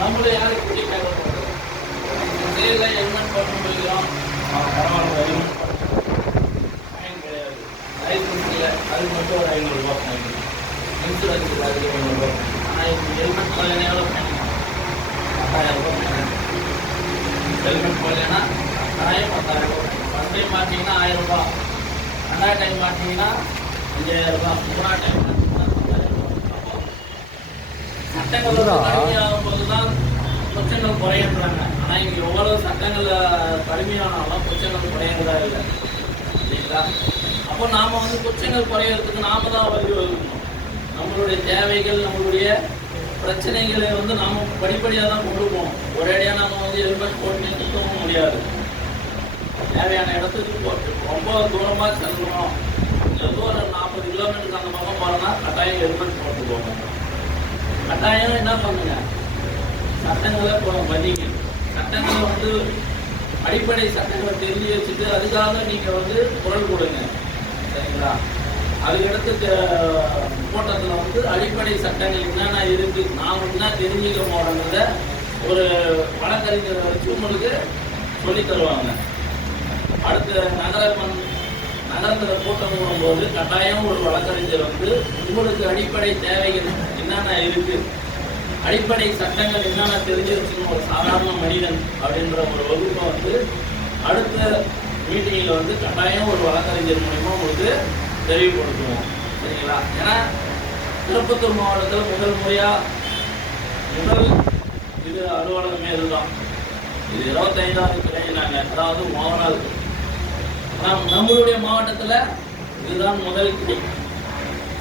நம்மளும் யாருக்கு கூட்டி கேட்க போகிறது செயலில் ஹெல்மெட் பண்ண முடியும் பரவாயில்ல ஹெல்மெட் ஃபைன் கிடையாது. லைசன்ஸ் இல்லை அது மட்டும் ஒரு ஐநூறுரூவா ஃபைன் இன்சூரன்ஸ் இல்லை அதுக்கு ஐநூறுரூவா ஃபைன் ஆனால் இப்போ ஹெல்மெட் போடலன்னா எவ்வளோ ஃபைன் பத்தாயிரம் ரூபாய் ஃபைன் ஹெல்மெட் போடலைன்னா பத்தாயிரம் பத்தாயிரம் ரூபாய் ஃபஸ்ட் டைம் மாட்டிங்கன்னா ஆயிரம் ரூபாய். ரெண்டாவது டைம் மாட்டிங்கன்னா அஞ்சாயிரம் ரூபாய். மூணாவது டைம் மாட்டிங்கன்னா பத்தாயிரம் ரூபாய் அப்போ சட்டங்கள் வந்து கடுமையாகும் தான் குற்றங்கள் குறையன்றாங்க ஆனால் இங்கே எவ்வளவு சட்டங்கள் கடுமையானாலும் குற்றங்கள் குறையறதா இல்லை. இல்லைங்களா? அப்போ நாம் வந்து குற்றங்கள் குறையறதுக்கு நாம தான் வழி வகுக்கணும். நம்மளுடைய தேவைகள் நம்மளுடைய பிரச்சனைகளை வந்து நாம படிப்படியாக தான் கொண்டு போகணும். ஒரேடியாக நாம வந்து ஹெல்மெட் போட்டு நிறுத்தவும் முடியாது. தேவையான இடத்துக்கு போட்டு ரொம்ப தூரமாக செல்றோம் ஏதோ ஒரு நாற்பது கிலோமீட்டருக்கு அந்த பக்கம் போகிறோம்னா கட்டாயம் ஹெல்மெட் கட்டாயம் என்ன பண்ணுங்க? சட்டங்களை இப்போ சட்டங்களை வந்து அடிப்படை சட்டங்களை தெரிஞ்சு வச்சுட்டு அதுக்காக நீங்கள் வந்து குரல் கொடுங்க. சரிங்களா? அதுக்கடுத்து கூட்டத்தில் வந்து அடிப்படை சட்டங்கள் என்னென்ன இருக்கு? நான் என்ன தெரிஞ்சுக்க போகிறேங்கிறத ஒரு வழக்கறிஞரை வச்சு உங்களுக்கு சொல்லி தருவாங்க. அடுத்த நகர நகரத்தில் கூட்டம் போடும்போது கட்டாயம் ஒரு வழக்கறிஞர் வந்து உங்களுக்கு அடிப்படை தேவைகள் என்னென்ன இருக்கு? அடிப்படை சட்டங்கள் என்னென்ன தெரிஞ்சு வச்சுக்கணும்? ஒரு சாதாரண மனிதன் அப்படின்ற ஒரு வகுப்பை வந்து அடுத்த மீட்டிங்கில் வந்து கட்டாயம் ஒரு வழக்கறிஞர் மூலிமா உங்களுக்கு தெளிவுபடுத்துவோம் சரிங்களா? ஏன்னா திருப்பத்தூர் மாவட்டத்தில் முதல் முறையாக முதல் இது அலுவலகமே இதுதான் இது இருபத்தைந்தாவது கிளைனாங்க அதாவது மோகனால் ஆனால் நம்மளுடைய மாவட்டத்தில் இதுதான் முதல் கிளை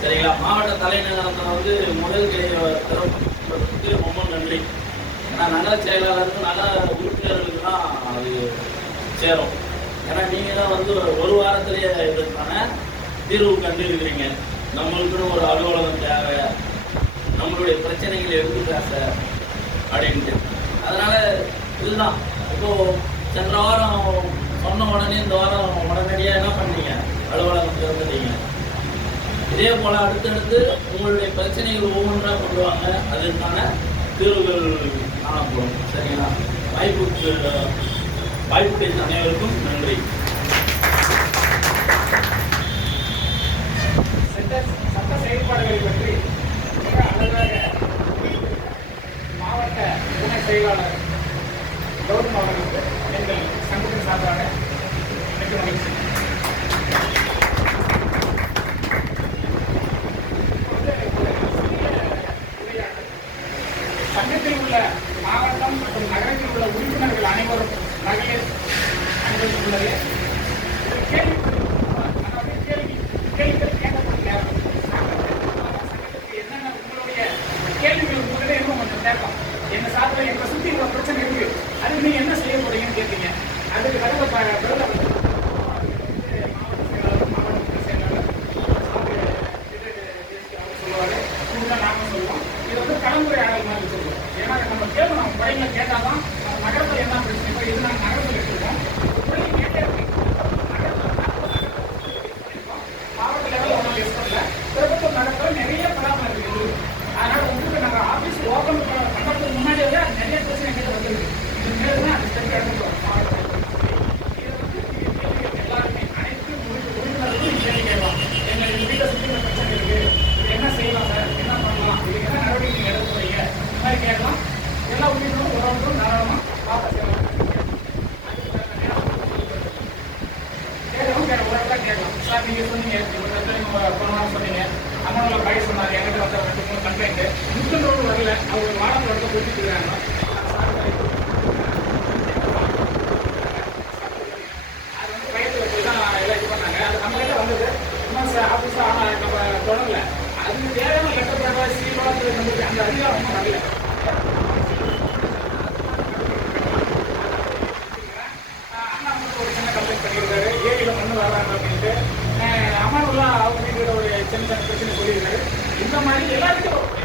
சரிங்களா? மாவட்ட தலைநகரத்தில் வந்து முதல் கிளை திறப்பதற்கு ரொம்ப நன்றி. ஏன்னா நகர செயலாளருக்கு நகர உறுப்பினர்களுக்கு தான் அது சேரும். ஏன்னா நீங்கள் தான் வந்து ஒரு வாரத்திலேயே இதற்கான தீர்வு கண்டிருக்கிறீங்க. நம்மளுக்குன்னு ஒரு அலுவலகம் தேவை. நம்மளுடைய பிரச்சனைகள் எடுத்து பேச அப்படின்ட்டு. அதனால் இதுதான். இப்போது சென்ற வாரம் சொன்ன உடனே இந்த வாரம் உடனடியாக என்ன பண்ணீங்க? அலுவலகம் திறந்துட்டீங்க இதே போல அடுத்தடுத்து உங்களுடைய பிரச்சனைகள் ஒவ்வொன்றா கொண்டு வாங்க அதற்கான தீர்வுகள் காணப்படும். சரிங்களா? வாய்ப்பு வாய்ப்பு பேச அனைவருக்கும் நன்றி. சட்ட சட்ட செயல்பாடுகளை பற்றி மிக அழகாக மாவட்ட துணை செயலாளர் கௌதம் அவர்களுக்கு எங்கள் சங்கத்தின் சார்பாக மிக்க மகிழ்ச்சி. சங்கத்துக்கு என்னென்ன உங்களுடைய கேள்விகள் உங்கள்கிட்ட இன்னும் கொஞ்சம் கேட்கும் என்னை சார்பில் எங்களை சுற்றி இவ்வளோ பிரச்சனை இருக்கு அதுக்கு நீங்கள் என்ன செய்ய போறீங்கன்னு கேட்பீங்க அதுக்கு தகுந்த ப- நாம சொல்லுவோம் இது வந்து கலந்துரையாடல் மாதிரி சொல்லுவோம் ஏன்னா நம்ம கேட்கணும் பையனை கேட்டாதான் தான் நகரத்தில் என்ன பிரச்சனை இப்போ இது நாங்கள் நகரத்தில் எடுத்துருக்கோம் பையன் கேட்டே இருக்கு மாவட்ட லெவலில் ஒன்றும் டெஸ்ட் பண்ணல திருப்பத்தூர் நகரத்தில் நிறைய பராமரிப்பு இருக்குது அதனால உங்களுக்கு நாங்கள் ஆஃபீஸ் ஓப்பன் பண்ணுறதுக்கு முன்னாடி விட நிறைய பிரச்சனை எங்கிட்ட வந்துருக்கு இது மேலே தான் அந்த ஸ்டெப் எடுத்துக்கிறோம் இதை வந்து நீங்க கேள்விகள் எல்லாருமே அனைத்து உறுப்பி- உறுப்பினர்களும் கேள்வி கேட்கலாம் எங்க எங்க வீட்டை சுற்றி இந்த பிரச்சனை இருக்கு இது என்ன செய்யலாம் சார் என்ன பண்ணலாம் இதுக்கு என்ன நடவடிக்கை நீங்க எடுக்க போறீங்க இந்த மாதிரி கேட்கலாம் எல்லா உறுப்பினரும் உறவுகளும் தாராளமாக பார்த்து செய்யலாம் கேட்கலாம் சார் நீங்கள் சொன்னீங்க இப்போ இடத்துல சொன்னீங்க அண்ணனோட பையன் சொன்னார் என்கிட்ட வந்து ரெண்டு மூணு கம்ப்ளைண்ட் முத்தனோடு வரல அவங்க வாடகை வாரத்தில் போயிட்டு இருக்காங்க அது வந்து பயத்தில் வச்சு தான் எல்லாம் இது பண்ணாங்க அது நம்ம கிட்ட வந்தது இன்னும் சார் ஆஃபீஸாக ஆனால் நம்ம தொடரல அதுக்கு தேவையான லெட்டர் பேப்பர் சீலோ நம்மளுக்கு அந்த அதிகாரம் ஒன்றும் வரல ஆஹ் அண்ணா வந்து ஒரு சின்ன கம்ப்ளைண்ட் பண்ணியிருக்காரு ஏரியில் மண்ணு அப்படின்ட்டு அமர்வுலாம் அவங்க வீட்டில் ஒரு சின்ன சின்ன பிரச்சனை சொல்லியிருக்காரு. இந்த மாதிரி எல்லாருக்கும்